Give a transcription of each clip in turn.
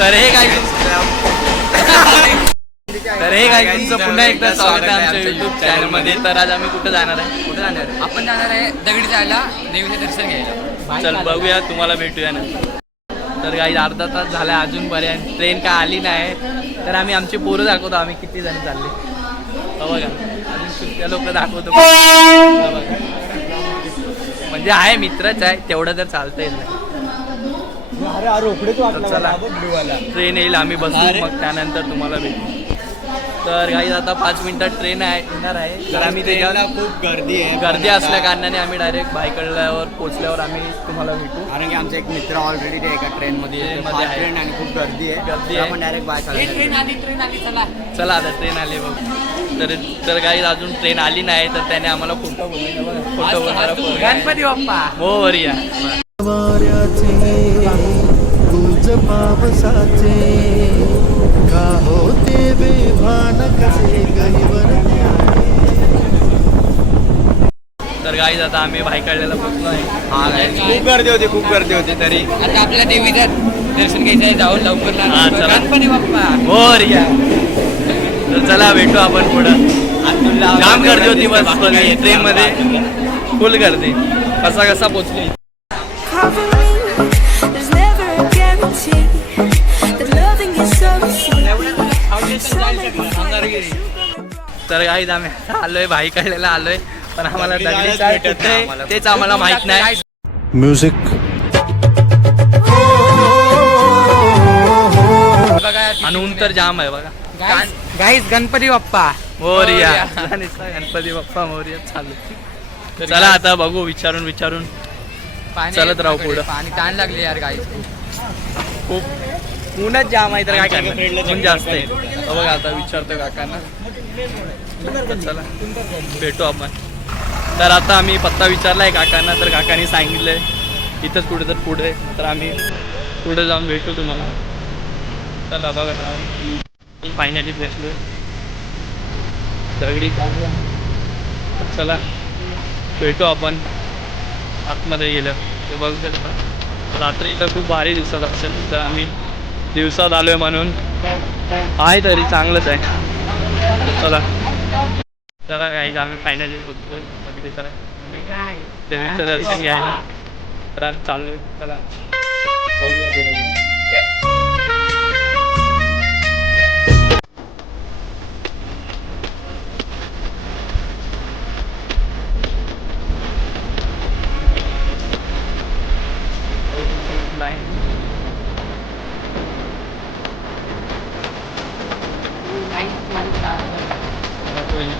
तर हे काय तुमचं पुन्हा एकदा स्वागत आहे आमच्या युट्यूब चॅनलमध्ये. तर आज आम्ही कुठं जाणार आहे? आपण जाणार आहे दगडी जायला, देवीचं दर्शन घ्यायला. चल बघूया, तुम्हाला भेटूया ना. तर काही अर्धा तास झाला अजूनपर्यंत ट्रेन काय आली नाही. तर आम्ही आमची पोरं दाखवतो आम्ही किती जण चालले. बघा अजून सुट्ट्या लोक दाखवतो. बघा म्हणजे आहे, मित्रच आहे, तेवढं तर चालता येईल. चला ट्रेन येईल, आम्ही बसू, मग त्यानंतर तुम्हाला भेटू. तर काही आता 5 मिनिटात ट्रेन येणार आहे. तर आम्ही त्याच्याला खूप गर्दी असल्या कारणाने आम्ही डायरेक्ट बायकडल्यावर पोचल्यावर आम्ही तुम्हाला भेटू. कारण की आमचा एक मित्र ऑलरेडी ते एका ट्रेनमध्ये आहे. ट्रेन आणि खूप गर्दी आहे. आपण डायरेक्ट बाय ट्रेन आली चला. चला आता ट्रेन आली बघ. तर काही अजून ट्रेन आली नाही, तर त्याने आम्हाला फोटो बोलला. गणपती बाप्पा हो वरिया तर काही आता आम्ही भाईकडल्याला पोचलो आहे. खूप गर्दी होती तरी आता आपल्याला देवीचं दर्शन घ्यायचं आहे, जाऊन लवकर हा, चला. गणपती बाप्पा. हो वरिया. तर चला भेटू आपण पुढं. जाम गर्दी होती बस ट्रेन मध्ये, फुल गर्दी. कसा पोचली. तर काही आम्ही आलोय भाईकडल्याला आलोय, पण आम्हाला दगडी चाळ कुठे तेच आम्हाला माहित नाही. म्युझिक आणि ऊन तर जाम आहे बघा. गाईस गणपती बाप्पा मोरया. गणपती बाप्पा मोरया चालू. चला आता बघू, विचारून चलत राहू पुढं. पाणी ताण लागले यार गाईस. खूप ऊनच जाम आहे, तर काय करणार, ऊन जास्त आहे. बघा आता विचारतो काकांना. चला भेटू आपण. तर आता आम्ही पत्ता विचारलाय काकांना, तर काकांनी सांगितलंय इथंच कुठे तर पुढे. तर आम्ही पुढे जाऊन भेटू तुम्हाला. चला बघा फायनली भेटलोय दगडी. चला भेटू आपण आतमध्ये गेलं ते बघू. रात्री तर खूप भारी दिवसात असेल, तर आम्ही दिवसात आलोय म्हणून आहे तरी चांगलंच आहे. चला काही आम्ही फायनली बोलतोय देवीचं दर्शन घ्यायला. तर चालू चला.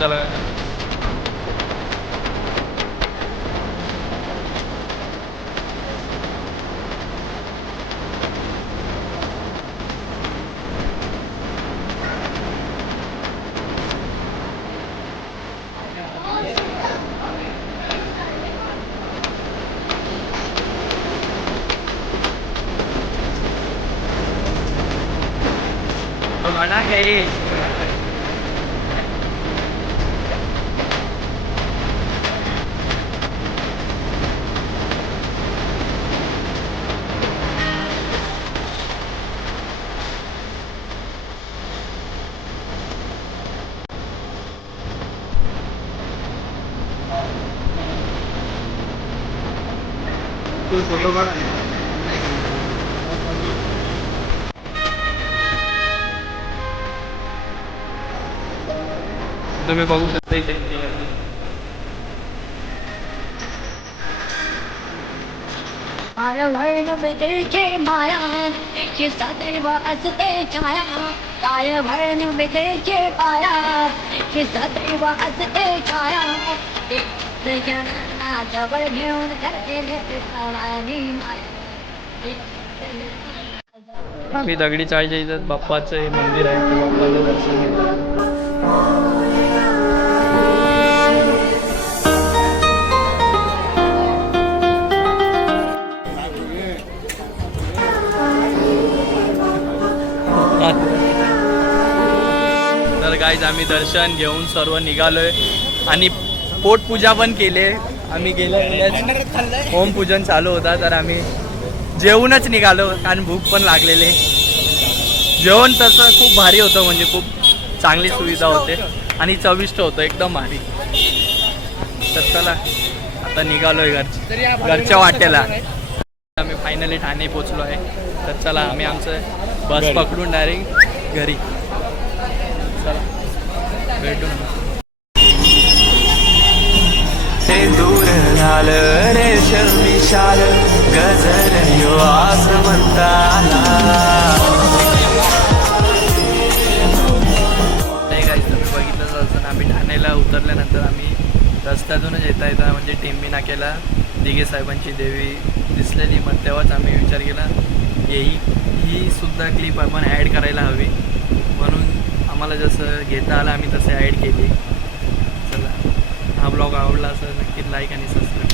चला गाना काही फोटो काढा. तुम्ही बघू शकता इथे. माया सदैव असते छाया, काय भरण विदेचे पाया, सदैव असते छाया. जवळ घेऊन आम्ही दगडी चाळीच्या इथं बाप्पाचं हे मंदिर आहे, बाप्पाचं दर्शन घेतो. तर गाईज आम्ही दर्शन घेऊन सर्व निघालोय आणि पोटपूजा पण केले. आम्ही गेल्या होम पूजन चालू होता, तर आम्ही जेवूनच निघालो कारण भूक पण लागलेली. जेवण तसं खूप भारी होतं, म्हणजे खूप चांगली सुविधा होते आणि चविष्ट होतं एकदम भारी. तर चला आता निघालोय घरच्या वाटेला. आम्ही फायनली ठाणे पोचलो आहे. तर चला आम्ही आमचं बस पकडून डायरेक्ट घरी. चला भेटू ना. ते दूर झालं रेशम विशाल गजर यो असं म्हणताला. नाही काय तुम्ही बघितलंच असं आम्ही ठाण्याला उतरल्यानंतर आम्ही रस्त्यातूनच येता म्हणजे टिंबी नाक्याला दिघे साहेबांची देवी दिसलेली. मग तेव्हाच आम्ही विचार केला ही सुद्धा क्लिप आपण ॲड करायला हवी, म्हणून आम्हाला जसं घेता आलं आम्ही तसं ॲड केली. चला हा ब्लॉग आवडला असं नक्की लाईक आणि सबस्क्राईब